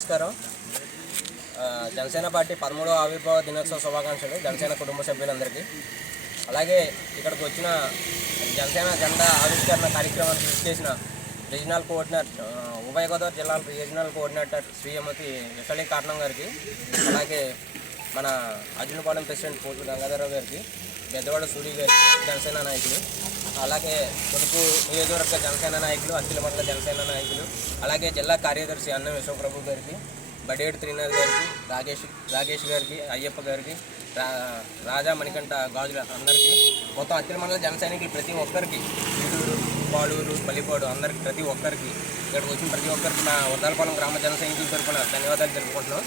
నమస్కారం. జనసేన పార్టీ 13వ ఆవిర్భావ దినోత్సవ శుభాకాంక్షలు జనసేన కుటుంబ సభ్యులందరికీ. అలాగే ఇక్కడికి వచ్చిన జనసేన జెండా ఆవిష్కరణ కార్యక్రమానికి చేసిన రీజనల్ కోఆర్డినేటర్, ఉభయ గోదావరి జిల్లాల రీజనల్ కోఆర్డినేటర్ శ్రీమతి విశాలి కారణం గారికి, అలాగే మన అర్జునపాలెం ప్రెసిడెంట్ పోతు గంగాధరరావు గారికి, బెద్దవాడ సూరి గారికి, జనసేన నాయకులు, అలాగే తొలుపు నియోజకవర్గ జనసేన నాయకులు, అఖిల మండల జనసేన నాయకులు, అలాగే జిల్లా కార్యదర్శి అన్న విశ్వప్రభు గారికి, బడేడు త్రినాథ్ గారికి, రాగేష్ గారికి, అయ్యప్ప గారికి, రాజా మణికంఠ గాజుల అందరికీ, మొత్తం అఖిల మండల జన సైనికులు ప్రతి ఒక్కరికి, ఈడూరు, పాలూరు, పల్లిపాడు అందరికి ప్రతి ఒక్కరికి, ఇక్కడికి వచ్చిన ప్రతి ఒక్కరికి మా వర్దాలపాలెం గ్రామ జన సైనికుల తరఫున ధన్యవాదాలు తెలుపుకుంటున్నాం.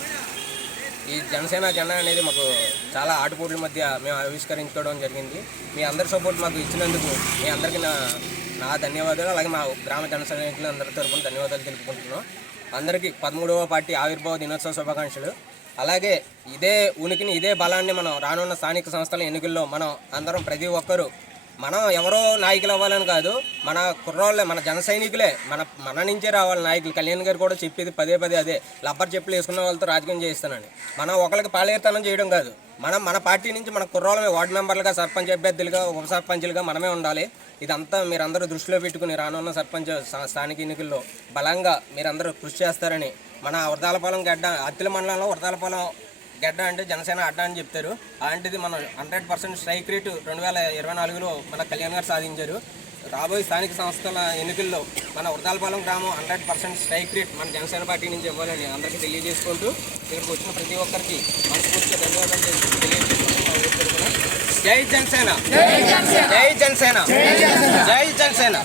ఈ జనసేన జెండా అనేది మాకు చాలా ఆటుపోట్ల మధ్య మేము ఆవిష్కరించుకోవడం జరిగింది. మీ అందరి సపోర్ట్ మాకు ఇచ్చినందుకు మీ అందరికీ నా ధన్యవాదాలు. అలాగే మా గ్రామ జన సైనికులు అందరి తరఫున ధన్యవాదాలు తెలుపుకుంటున్నాం. అందరికీ 13వ పార్టీ ఆవిర్భావ దినోత్సవ శుభాకాంక్షలు. అలాగే ఇదే ఉనికిని, ఇదే బలాన్ని మనం రానున్న స్థానిక సంస్థల ఎన్నికల్లో మనం అందరం ప్రతి ఒక్కరూ, మనం ఎవరో నాయకులు అవ్వాలని కాదు, మన కుర్రోళ్ళే, మన జన సైనికులే, మన నుంచే రావాలి నాయకులు. కళ్యాణ్ గారు కూడా చెప్పేది పదే అదే, లబ్బర్ చెప్పులు వేసుకున్న వాళ్ళతో రాజకీయం చేయిస్తానని. మనం ఒకరికి పాలేరుతనం చేయడం కాదు, మన పార్టీ నుంచి మన కుర్రోళ్ళమే వార్డు మెంబర్లుగా, సర్పంచ్ అభ్యర్థులుగా, ఉప సర్పంచులుగా మనమే ఉండాలి. ఇదంతా మీరందరూ దృష్టిలో పెట్టుకుని రానున్న సర్పంచ్ స్థానిక ఎన్నికల్లో బలంగా మీరందరూ కృషి చేస్తారని, మన వర్దాలపాలెం గడ్డ, అత్తిల మండలంలో వర్దాలపాలెం గడ్డ అంటే జనసేన అడ్డ అని చెప్తారు. అలాంటిది మనం 100% స్ట్రైక్ రేటు 2024లో మన కళ్యాణ్ గారు సాధించారు. రాబోయే స్థానిక సంస్థల ఎన్నికల్లో మన వర్దాలపాలెం గ్రామం 100% స్ట్రైక్ రేట్ మన జనసేన పార్టీ నుంచి ఇవ్వాలని అందరికీ తెలియజేసుకుంటూ, ఇక్కడికి వచ్చిన ప్రతి ఒక్కరికి మనస్ఫూర్తిగా ధన్యవాదాలు తెలియజేసుకుంటూ, జై జనసేన, జై జనసేన, జై జనసేన.